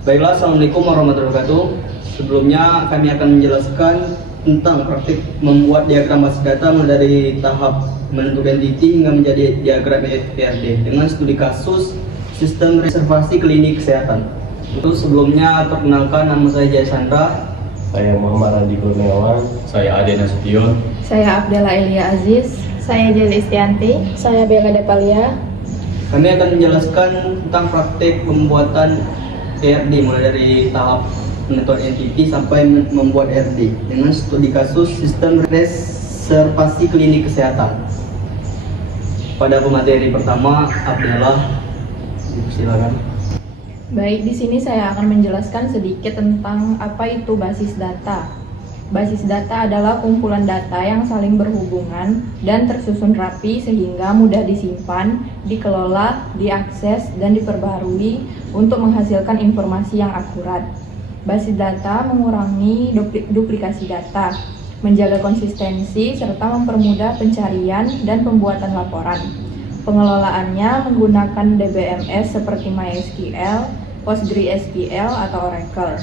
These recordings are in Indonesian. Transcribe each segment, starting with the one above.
Baiklah, Assalamualaikum warahmatullahi wabarakatuh. Sebelumnya kami akan menjelaskan tentang praktik membuat diagram basis data mulai dari tahap menentukan entity hingga menjadi diagram ERD dengan studi kasus sistem reservasi klinik kesehatan. Untuk sebelumnya perkenalkan, nama saya Jaya Sandra. Saya Muhammad Adi Kurniawan. Saya Ade Nasution. Saya Abdella Elia Aziz. Saya Jeli Istianti. Saya Bella Depalia. Kami akan menjelaskan tentang praktik pembuatan ERD mulai dari tahap penentuan entity sampai membuat ERD dengan studi kasus sistem reservasi klinik kesehatan. Pada pemateri pertama, Abdullah, silakan. Baik, di sini saya akan menjelaskan sedikit tentang apa itu basis data. Basis data adalah kumpulan data yang saling berhubungan dan tersusun rapi sehingga mudah disimpan, dikelola, diakses, dan diperbaharui untuk menghasilkan informasi yang akurat. Basis data mengurangi duplikasi data, menjaga konsistensi, serta mempermudah pencarian dan pembuatan laporan. Pengelolaannya menggunakan DBMS seperti MySQL, PostgreSQL, atau Oracle.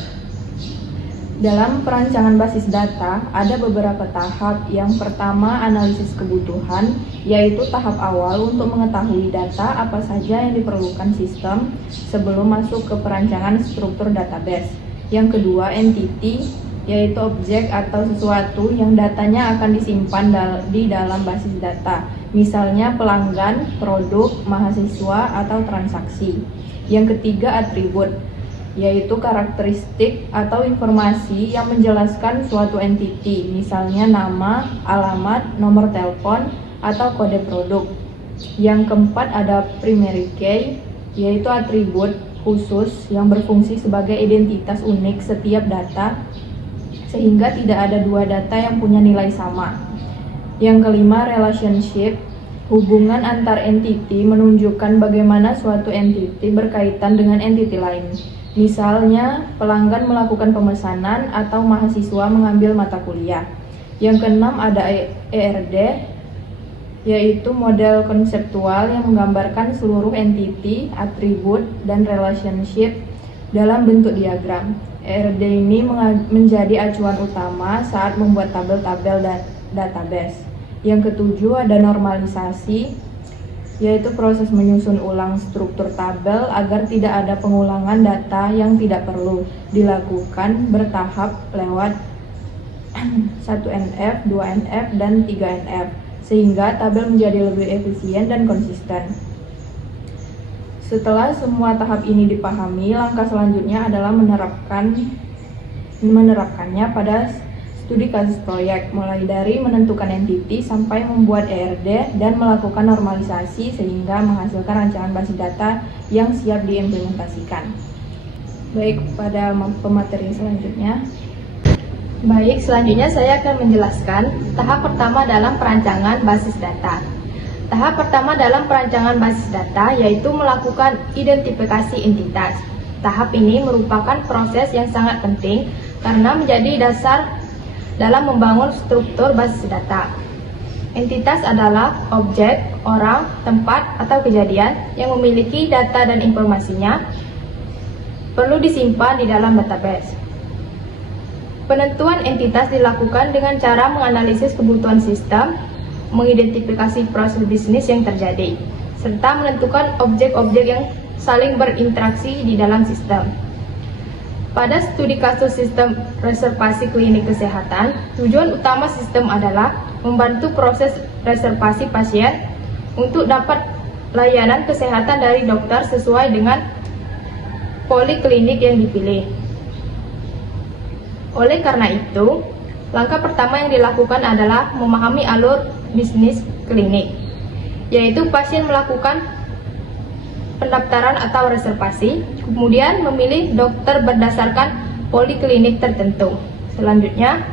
Dalam perancangan basis data, ada beberapa tahap. Yang pertama, analisis kebutuhan, yaitu tahap awal untuk mengetahui data apa saja yang diperlukan sistem sebelum masuk ke perancangan struktur database. Yang kedua, entity, yaitu objek atau sesuatu yang datanya akan disimpan di dalam basis data, misalnya pelanggan, produk, mahasiswa, atau transaksi. Yang ketiga, atribut, yaitu karakteristik atau informasi yang menjelaskan suatu entity, misalnya nama, alamat, nomor telepon, atau kode produk. Yang keempat ada primary key, yaitu atribut khusus yang berfungsi sebagai identitas unik setiap data, sehingga tidak ada dua data yang punya nilai sama. Yang kelima, relationship, hubungan antar entity menunjukkan bagaimana suatu entity berkaitan dengan entity lain. Misalnya, pelanggan melakukan pemesanan atau mahasiswa mengambil mata kuliah. Yang keenam ada ERD, yaitu model konseptual yang menggambarkan seluruh entity, atribut, dan relationship dalam bentuk diagram. ERD ini menjadi acuan utama saat membuat tabel-tabel dan database. Yang ketujuh ada normalisasi, yaitu proses menyusun ulang struktur tabel agar tidak ada pengulangan data yang tidak perlu, dilakukan bertahap lewat 1NF, 2NF, dan 3NF, sehingga tabel menjadi lebih efisien dan konsisten. Setelah semua tahap ini dipahami, langkah selanjutnya adalah menerapkannya pada studi kasus proyek, mulai dari menentukan entity sampai membuat ERD dan melakukan normalisasi sehingga menghasilkan rancangan basis data yang siap diimplementasikan. Baik, pada pemateri selanjutnya. Baik, selanjutnya saya akan menjelaskan tahap pertama dalam perancangan basis data. Tahap pertama dalam perancangan basis data yaitu melakukan identifikasi entitas. Tahap ini merupakan proses yang sangat penting karena menjadi dasar dalam membangun struktur basis data. Entitas adalah objek, orang, tempat, atau kejadian yang memiliki data dan informasinya perlu disimpan di dalam database. Penentuan entitas dilakukan dengan cara menganalisis kebutuhan sistem, mengidentifikasi proses bisnis yang terjadi, serta menentukan objek-objek yang saling berinteraksi di dalam sistem. Pada studi kasus sistem reservasi klinik kesehatan, tujuan utama sistem adalah membantu proses reservasi pasien untuk dapat layanan kesehatan dari dokter sesuai dengan poliklinik yang dipilih. Oleh karena itu, langkah pertama yang dilakukan adalah memahami alur bisnis klinik, yaitu pasien melakukan pendaftaran atau reservasi, kemudian memilih dokter berdasarkan poliklinik tertentu. Selanjutnya,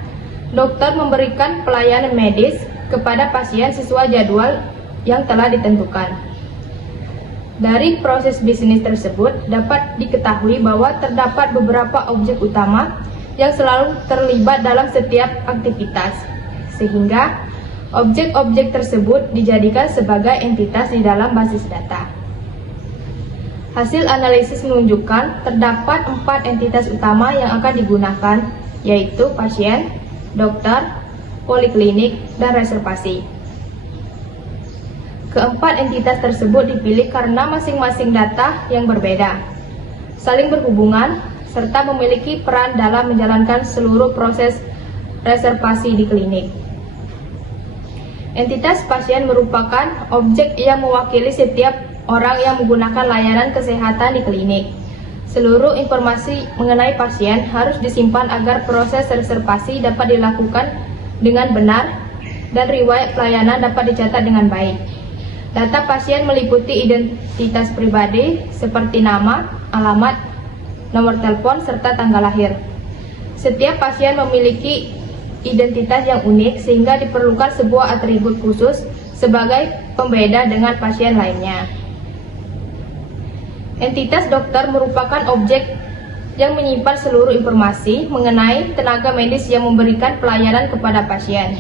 dokter memberikan pelayanan medis kepada pasien sesuai jadwal yang telah ditentukan. Dari proses bisnis tersebut dapat diketahui bahwa terdapat beberapa objek utama yang selalu terlibat dalam setiap aktivitas, sehingga objek-objek tersebut dijadikan sebagai entitas di dalam basis data. Hasil analisis menunjukkan terdapat 4 entitas utama yang akan digunakan, yaitu pasien, dokter, poliklinik, dan reservasi. Keempat entitas tersebut dipilih karena masing-masing data yang berbeda, saling berhubungan, serta memiliki peran dalam menjalankan seluruh proses reservasi di klinik. Entitas pasien merupakan objek yang mewakili setiap orang yang menggunakan layanan kesehatan di klinik. Seluruh informasi mengenai pasien harus disimpan agar proses reservasi dapat dilakukan dengan benar dan riwayat pelayanan dapat dicatat dengan baik. Data pasien meliputi identitas pribadi seperti nama, alamat, nomor telepon, serta tanggal lahir. Setiap pasien memiliki identitas yang unik sehingga diperlukan sebuah atribut khusus sebagai pembeda dengan pasien lainnya. Entitas dokter merupakan objek yang menyimpan seluruh informasi mengenai tenaga medis yang memberikan pelayanan kepada pasien.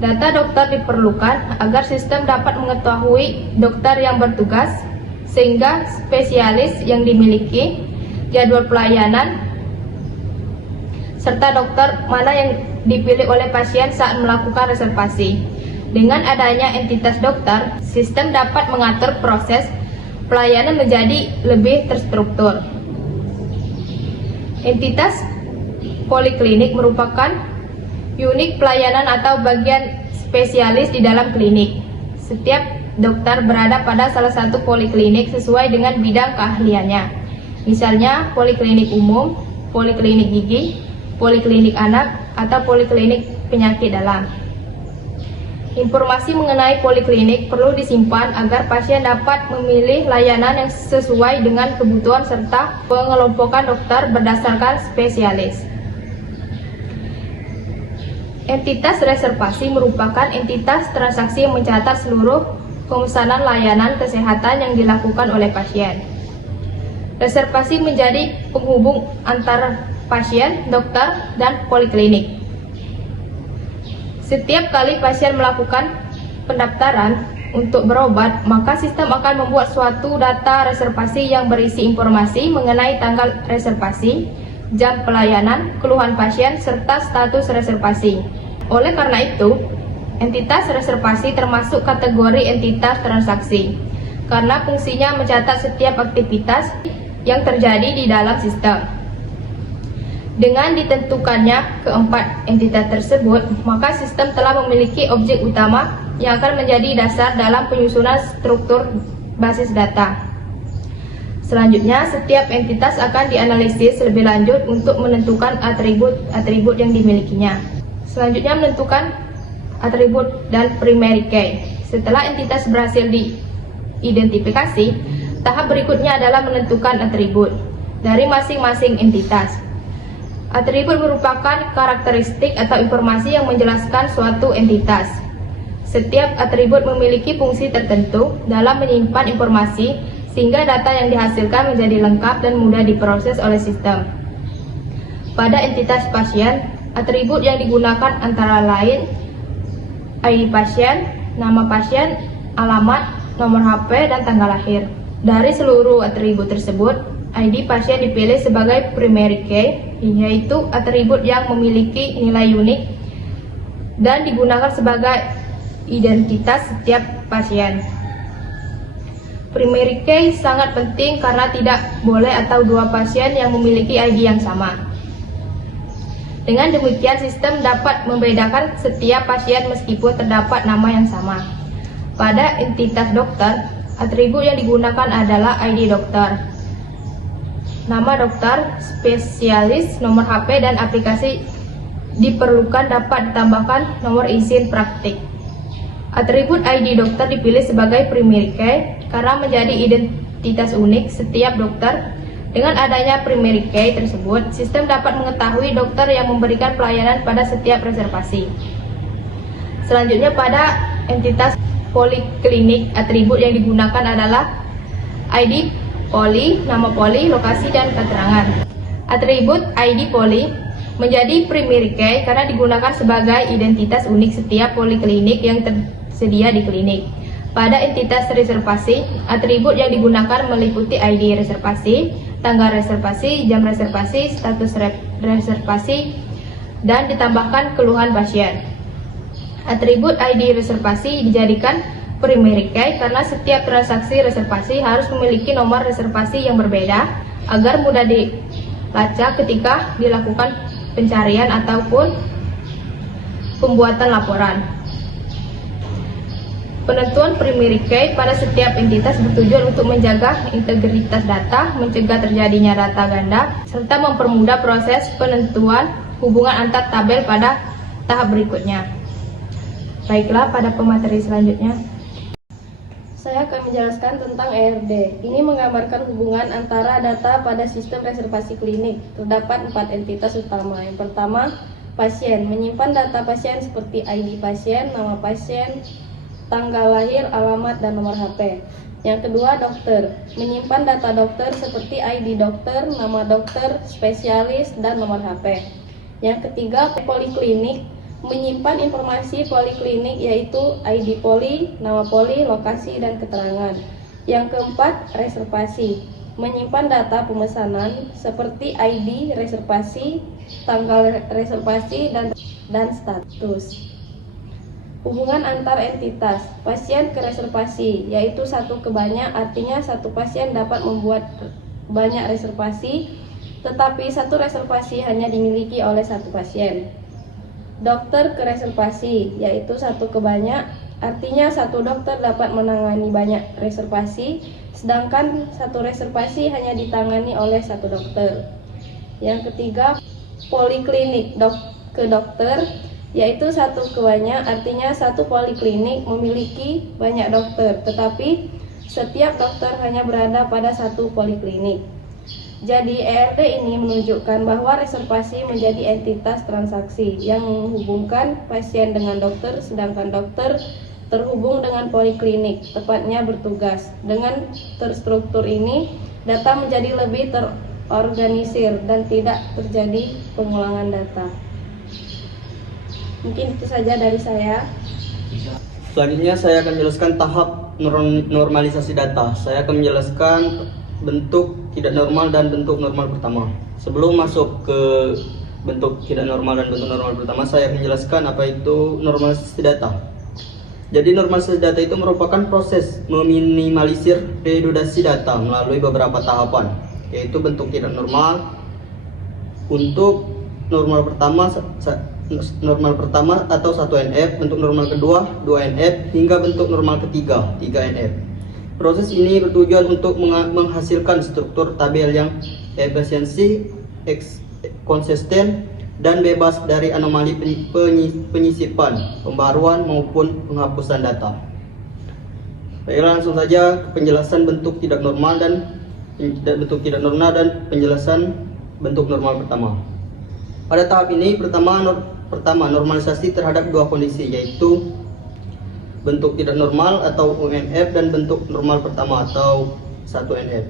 Data dokter diperlukan agar sistem dapat mengetahui dokter yang bertugas, sehingga spesialis yang dimiliki, jadwal pelayanan, serta dokter mana yang dipilih oleh pasien saat melakukan reservasi. Dengan adanya entitas dokter, sistem dapat mengatur proses pelayanan menjadi lebih terstruktur. Entitas poliklinik merupakan unit pelayanan atau bagian spesialis di dalam klinik. Setiap dokter berada pada salah satu poliklinik sesuai dengan bidang keahliannya. Misalnya poliklinik umum, poliklinik gigi, poliklinik anak, atau poliklinik penyakit dalam. Informasi mengenai poliklinik perlu disimpan agar pasien dapat memilih layanan yang sesuai dengan kebutuhan serta pengelompokan dokter berdasarkan spesialis. Entitas reservasi merupakan entitas transaksi yang mencatat seluruh pemesanan layanan kesehatan yang dilakukan oleh pasien. Reservasi menjadi penghubung antara pasien, dokter, dan poliklinik. Setiap kali pasien melakukan pendaftaran untuk berobat, maka sistem akan membuat suatu data reservasi yang berisi informasi mengenai tanggal reservasi, jam pelayanan, keluhan pasien, serta status reservasi. Oleh karena itu, entitas reservasi termasuk kategori entitas transaksi, karena fungsinya mencatat setiap aktivitas yang terjadi di dalam sistem. Dengan ditentukannya keempat entitas tersebut, maka sistem telah memiliki objek utama yang akan menjadi dasar dalam penyusunan struktur basis data. Selanjutnya, setiap entitas akan dianalisis lebih lanjut untuk menentukan atribut-atribut yang dimilikinya. Selanjutnya, menentukan atribut dan primary key. Setelah entitas berhasil diidentifikasi, tahap berikutnya adalah menentukan atribut dari masing-masing entitas. Atribut merupakan karakteristik atau informasi yang menjelaskan suatu entitas. Setiap atribut memiliki fungsi tertentu dalam menyimpan informasi sehingga data yang dihasilkan menjadi lengkap dan mudah diproses oleh sistem. Pada entitas pasien, atribut yang digunakan antara lain ID pasien, nama pasien, alamat, nomor HP, dan tanggal lahir. Dari seluruh atribut tersebut, ID pasien dipilih sebagai primary key, yaitu atribut yang memiliki nilai unik dan digunakan sebagai identitas setiap pasien. Primary key sangat penting karena tidak boleh atau dua pasien yang memiliki ID yang sama. Dengan demikian, sistem dapat membedakan setiap pasien meskipun terdapat nama yang sama. Pada entitas dokter, atribut yang digunakan adalah ID dokter, nama dokter, spesialis, nomor HP, dan aplikasi diperlukan dapat ditambahkan nomor izin praktik. Atribut ID dokter dipilih sebagai primary key karena menjadi identitas unik setiap dokter. Dengan adanya primary key tersebut, sistem dapat mengetahui dokter yang memberikan pelayanan pada setiap reservasi. Selanjutnya, pada entitas poliklinik, atribut yang digunakan adalah ID poli, nama poli, lokasi, dan keterangan. Atribut ID poli menjadi primary key karena digunakan sebagai identitas unik setiap poliklinik yang tersedia di klinik. Pada entitas reservasi, atribut yang digunakan meliputi ID reservasi, tanggal reservasi, jam reservasi, status reservasi, dan ditambahkan keluhan pasien. Atribut ID reservasi dijadikan primary key karena setiap transaksi reservasi harus memiliki nomor reservasi yang berbeda agar mudah dilacak ketika dilakukan pencarian ataupun pembuatan laporan. Penentuan primary key pada setiap entitas bertujuan untuk menjaga integritas data, mencegah terjadinya data ganda, serta mempermudah proses penentuan hubungan antar tabel pada tahap berikutnya. Baiklah, pada pemateri selanjutnya saya akan menjelaskan tentang ERD. Ini menggambarkan hubungan antara data pada sistem reservasi klinik. Terdapat 4 entitas utama. Yang pertama, pasien. Menyimpan data pasien seperti ID pasien, nama pasien, tanggal lahir, alamat, dan nomor HP. Yang kedua, dokter. Menyimpan data dokter seperti ID dokter, nama dokter, spesialis, dan nomor HP. Yang ketiga, poliklinik. Menyimpan informasi poliklinik yaitu ID poli, nama poli, lokasi, dan keterangan. Yang keempat, reservasi. Menyimpan data pemesanan seperti ID reservasi, tanggal reservasi, dan status. Hubungan antar entitas. Pasien ke reservasi yaitu satu ke banyak, artinya satu pasien dapat membuat banyak reservasi, tetapi satu reservasi hanya dimiliki oleh satu pasien. Dokter ke reservasi yaitu satu ke banyak, artinya satu dokter dapat menangani banyak reservasi, sedangkan satu reservasi hanya ditangani oleh satu dokter. Yang ketiga, poliklinik ke dokter yaitu satu ke banyak, artinya satu poliklinik memiliki banyak dokter, tetapi setiap dokter hanya berada pada satu poliklinik. Jadi ERD ini menunjukkan bahwa reservasi menjadi entitas transaksi yang menghubungkan pasien dengan dokter, sedangkan dokter terhubung dengan poliklinik, tepatnya bertugas. Dengan terstruktur ini, data menjadi lebih terorganisir dan tidak terjadi pengulangan data. Mungkin itu saja dari saya. Selanjutnya saya akan menjelaskan tahap normalisasi data. Saya akan menjelaskan bentuk tidak normal dan bentuk normal pertama. Sebelum masuk ke bentuk tidak normal dan bentuk normal pertama, saya akan menjelaskan apa itu normalisasi data. Jadi normalisasi data itu merupakan proses meminimalisir redundasi data melalui beberapa tahapan, yaitu bentuk tidak normal. Untuk normal pertama atau 1NF, bentuk normal kedua 2NF, hingga bentuk normal ketiga 3NF. Proses ini bertujuan untuk menghasilkan struktur tabel yang efisiensi, konsisten, dan bebas dari anomali penyisipan, pembaruan, maupun penghapusan data. Baiklah, langsung saja ke penjelasan bentuk tidak normal dan penjelasan bentuk normal pertama. Pada tahap ini, pertama normalisasi terhadap dua kondisi, yaitu bentuk tidak normal atau UNF dan bentuk normal pertama atau 1NF.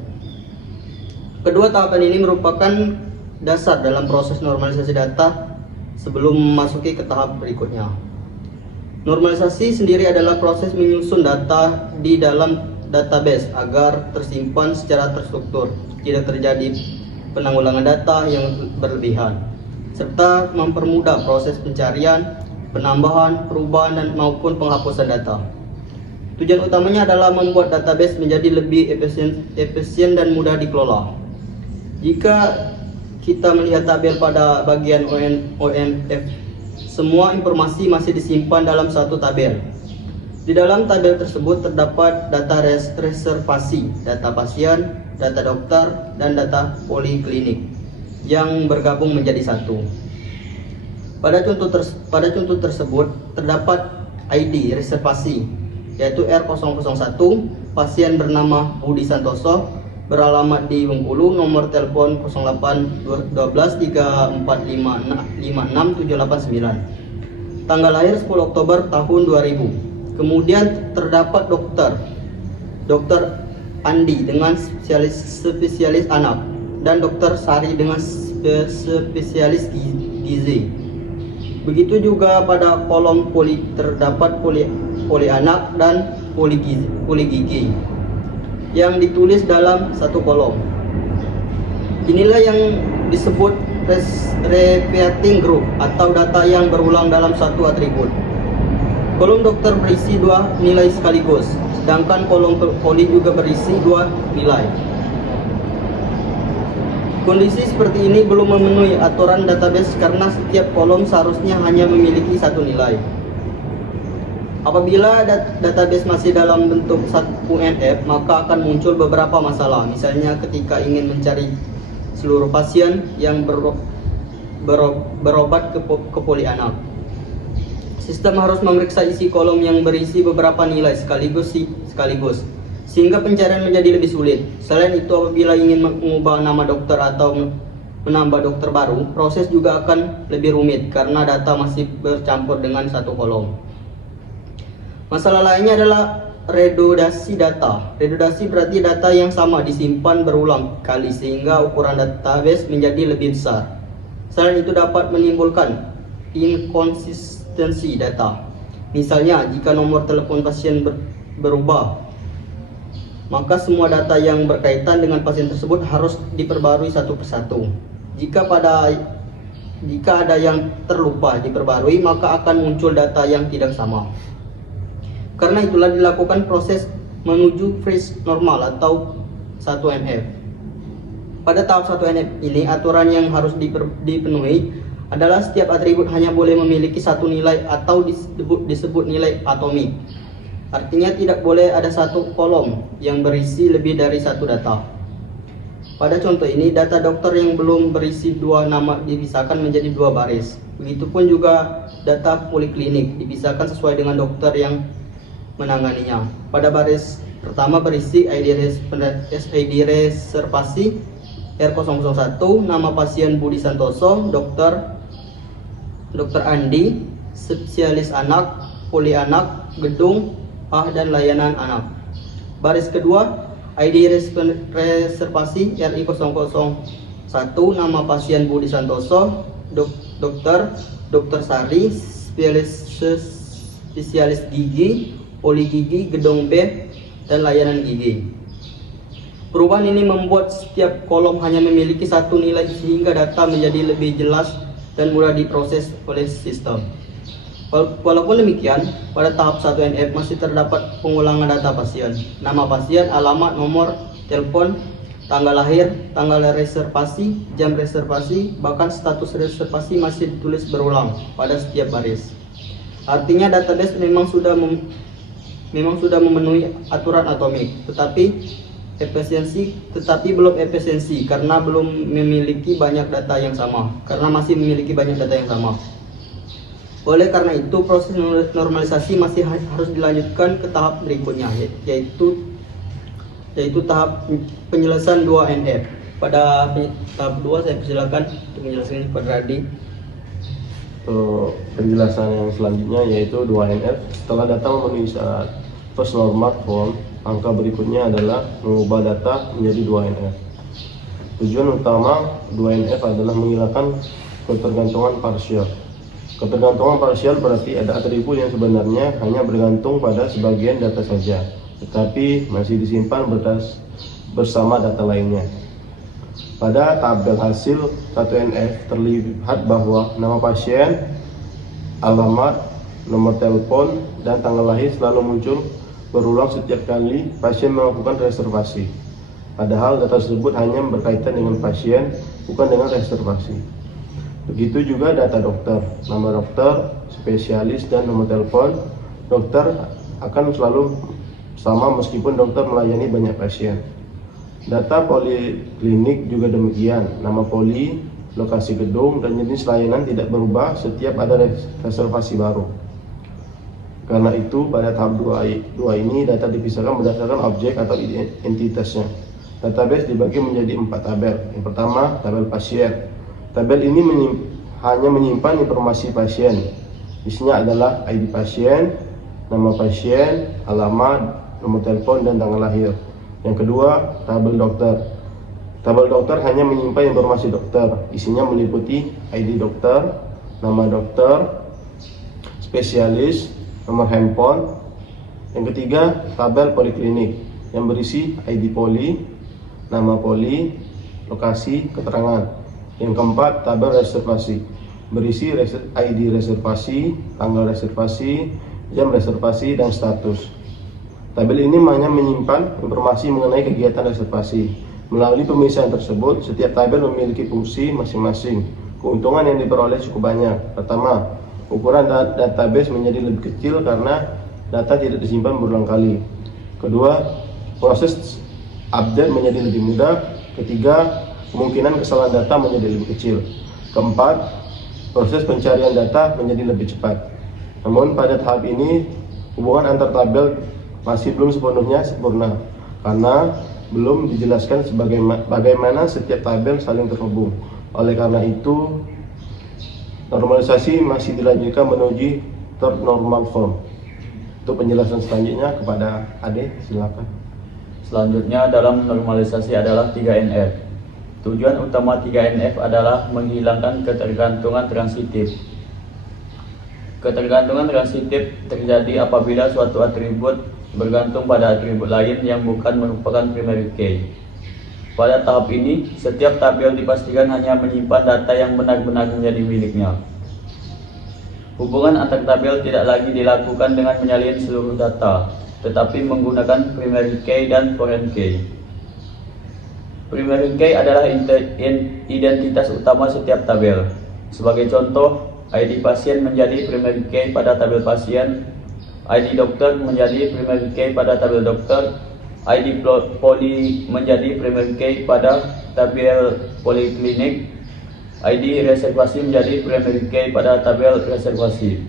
Kedua tahapan ini merupakan dasar dalam proses normalisasi data sebelum memasuki ke tahap berikutnya. Normalisasi sendiri adalah proses menyusun data di dalam database agar tersimpan secara terstruktur, tidak terjadi penanggulangan data yang berlebihan, serta mempermudah proses pencarian, penambahan, perubahan, dan maupun penghapusan data. Tujuan utamanya adalah membuat database menjadi lebih efisien dan mudah dikelola. Jika kita melihat tabel pada bagian ONF, semua informasi masih disimpan dalam satu tabel. Di dalam tabel tersebut terdapat data reservasi, data pasien, data dokter, dan data poliklinik yang bergabung menjadi satu. Pada contoh tersebut terdapat ID reservasi yaitu R001, pasien bernama Budi Santoso, beralamat di Bengkulu, nomor telepon 08 12 34 56789. Tanggal lahir 10 Oktober tahun 2000. Kemudian terdapat Dokter Andi dengan spesialis anak dan Dokter Sari dengan spesialis gizi. Begitu juga pada kolom poli terdapat poli anak dan poligigi yang ditulis dalam satu kolom. Inilah yang disebut repeating group atau data yang berulang dalam satu atribut. Kolom dokter berisi dua nilai sekaligus, sedangkan kolom poli juga berisi dua nilai. Kondisi seperti ini belum memenuhi aturan database karena setiap kolom seharusnya hanya memiliki satu nilai. Apabila database masih dalam bentuk 1NF, maka akan muncul beberapa masalah. Misalnya ketika ingin mencari seluruh pasien yang berobat ke poli anak. Sistem harus memeriksa isi kolom yang berisi beberapa nilai sekaligus, sehingga pencarian menjadi lebih sulit. Selain itu, apabila ingin mengubah nama dokter atau menambah dokter baru, proses juga akan lebih rumit karena data masih bercampur dengan satu kolom. Masalah lainnya adalah redundasi data. Redundasi berarti data yang sama disimpan berulang kali sehingga ukuran database menjadi lebih besar. Selain itu dapat menimbulkan inkonsistensi data. Misalnya, jika nomor telepon pasien berubah, maka semua data yang berkaitan dengan pasien tersebut harus diperbarui satu persatu. Jika ada yang terlupa diperbarui, maka akan muncul data yang tidak sama. Karena itulah dilakukan proses menuju freeze normal atau 1NF. Pada tahap 1NF ini, aturan yang harus dipenuhi adalah setiap atribut hanya boleh memiliki satu nilai atau disebut nilai atomik. Artinya tidak boleh ada satu kolom yang berisi lebih dari satu data. Pada contoh ini, data dokter yang belum berisi dua nama dipisahkan menjadi dua baris. Begitupun juga data poliklinik dipisahkan sesuai dengan dokter yang menanganinya. Pada baris pertama berisi ID reservasi R001, nama pasien Budi Santoso, Dr. Andi, spesialis anak, poli anak, gedung A dan layanan anak. Baris kedua ID reservasi RI001, nama pasien Budi Santoso, Dr. Sari, spesialis gigi, poli gigi, gedung B, dan layanan gigi. Perubahan ini membuat setiap kolom hanya memiliki satu nilai sehingga data menjadi lebih jelas dan mudah diproses oleh sistem. Walaupun demikian, pada tahap 1NF masih terdapat pengulangan data pasien, nama pasien, alamat, nomor telepon, tanggal lahir, tanggal reservasi, jam reservasi, bahkan status reservasi masih ditulis berulang pada setiap baris. Artinya database memang sudah memenuhi aturan atomik, tetapi belum efisiensi karena belum memiliki banyak data yang sama. Oleh karena itu, proses normalisasi masih harus dilanjutkan ke tahap berikutnya, yaitu tahap penyelesaian 2NF. Pada tahap 2 saya persilakan untuk menjelaskan kepada Radi. Untuk penjelasan yang selanjutnya yaitu 2NF. Setelah data memenuhi syarat first normal form, angka berikutnya adalah mengubah data menjadi 2NF. Tujuan utama 2NF adalah menghilangkan ketergantungan parsial. Ketergantungan parsial berarti ada atribut yang sebenarnya hanya bergantung pada sebagian data saja, tetapi masih disimpan bersama data lainnya. Pada tabel hasil 1NF terlihat bahwa nama pasien, alamat, nomor telepon, dan tanggal lahir selalu muncul berulang setiap kali pasien melakukan reservasi. Padahal data tersebut hanya berkaitan dengan pasien, bukan dengan reservasi. Begitu juga data dokter, nama dokter, spesialis, dan nomor telepon dokter akan selalu sama meskipun dokter melayani banyak pasien. Data poliklinik juga demikian, nama poli, lokasi gedung, dan jenis layanan tidak berubah setiap ada reservasi baru. Karena itu, pada tahap 2 ini data dipisahkan berdasarkan objek atau entitasnya. Database dibagi menjadi 4 tabel. Yang pertama, tabel pasien. Tabel ini hanya menyimpan informasi pasien. Isinya adalah ID pasien, nama pasien, alamat, nomor telepon, dan tanggal lahir. Yang kedua, tabel dokter. Tabel dokter hanya menyimpan informasi dokter. Isinya meliputi ID dokter, nama dokter, spesialis, nomor handphone, Yang ketiga, tabel poliklinik yang berisi ID poli, nama poli, lokasi, keterangan. Yang keempat, tabel reservasi berisi ID reservasi, tanggal reservasi, jam reservasi, dan status. Tabel ini hanya menyimpan informasi mengenai kegiatan reservasi. Melalui pemisahan tersebut, setiap tabel memiliki fungsi masing-masing. Keuntungan yang diperoleh cukup banyak. Pertama, ukuran database menjadi lebih kecil karena data tidak disimpan berulang kali. Kedua, proses update menjadi lebih mudah. Ketiga, kemungkinan kesalahan data menjadi lebih kecil. Keempat, proses pencarian data menjadi lebih cepat. Namun pada tahap ini, hubungan antar tabel masih belum sepenuhnya sempurna karena belum dijelaskan bagaimana setiap tabel saling terhubung. Oleh karena itu, normalisasi masih dilanjutkan menuju third normal form. Untuk penjelasan selanjutnya kepada Ade, silakan. Selanjutnya dalam normalisasi adalah 3NF. Tujuan utama 3NF adalah menghilangkan ketergantungan transitif. Ketergantungan transitif terjadi apabila suatu atribut bergantung pada atribut lain yang bukan merupakan primary key. Pada tahap ini, setiap tabel dipastikan hanya menyimpan data yang benar-benar menjadi miliknya. Hubungan antar tabel tidak lagi dilakukan dengan menyalin seluruh data, tetapi menggunakan primary key dan foreign key. Primary key adalah identitas utama setiap tabel. Sebagai contoh, ID pasien menjadi primary key pada tabel pasien, ID dokter menjadi primary key pada tabel dokter, ID poli menjadi primary key pada tabel poliklinik, ID reservasi menjadi primary key pada tabel reservasi.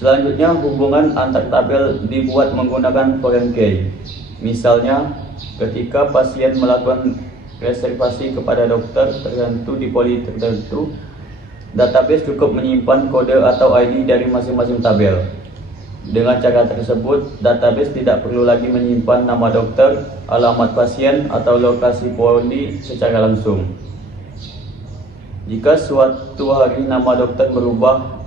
Selanjutnya, hubungan antar tabel dibuat menggunakan foreign key. Misalnya, ketika pasien melakukan reservasi kepada dokter tertentu di poli tertentu, database cukup menyimpan kode atau ID dari masing-masing tabel. Dengan cara tersebut, database tidak perlu lagi menyimpan nama dokter, alamat pasien, atau lokasi poli secara langsung. Jika suatu hari nama dokter berubah,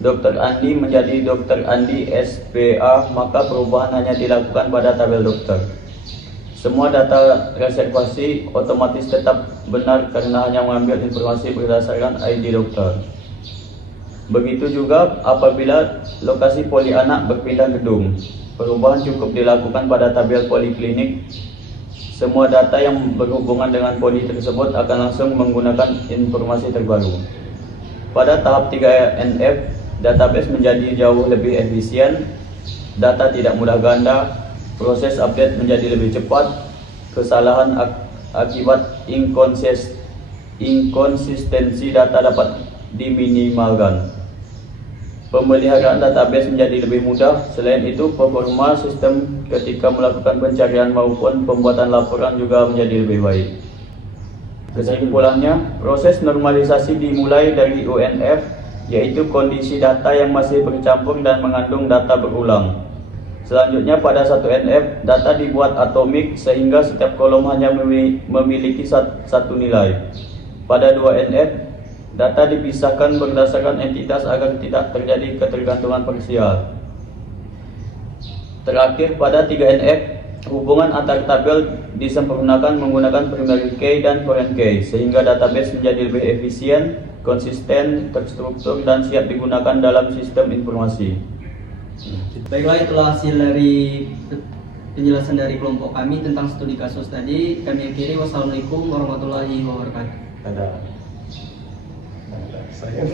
Dr. Andi menjadi Dr. Andi SPA, maka perubahan hanya dilakukan pada tabel dokter. Semua data reservasi otomatis tetap benar karena hanya mengambil informasi berdasarkan ID dokter. Begitu juga apabila lokasi poli anak berpindah gedung, perubahan cukup dilakukan pada tabel poliklinik. Semua data yang berhubungan dengan poli tersebut akan langsung menggunakan informasi terbaru. Pada tahap 3NF, database menjadi jauh lebih efisien, data tidak mudah ganda, proses update menjadi lebih cepat, kesalahan akibat inkonsistensi data dapat diminimalkan. Pemeliharaan database menjadi lebih mudah. Selain itu, performa sistem ketika melakukan pencarian maupun pembuatan laporan juga menjadi lebih baik. Kesimpulannya, proses normalisasi dimulai dari UNF, yaitu kondisi data yang masih bercampur dan mengandung data berulang. Selanjutnya pada 1NF, data dibuat atomik sehingga setiap kolom hanya memiliki satu nilai. Pada 2NF, data dipisahkan berdasarkan entitas agar tidak terjadi ketergantungan parsial. Terakhir, pada 3NF, hubungan antar tabel disempurnakan menggunakan primary key dan foreign key sehingga database menjadi lebih efisien, konsisten, terstruktur, dan siap digunakan dalam sistem informasi. Baiklah, itulah hasil dari penjelasan dari kelompok kami tentang studi kasus tadi. Kami akhiri. Wassalamualaikum warahmatullahi wabarakatuh. Ada saya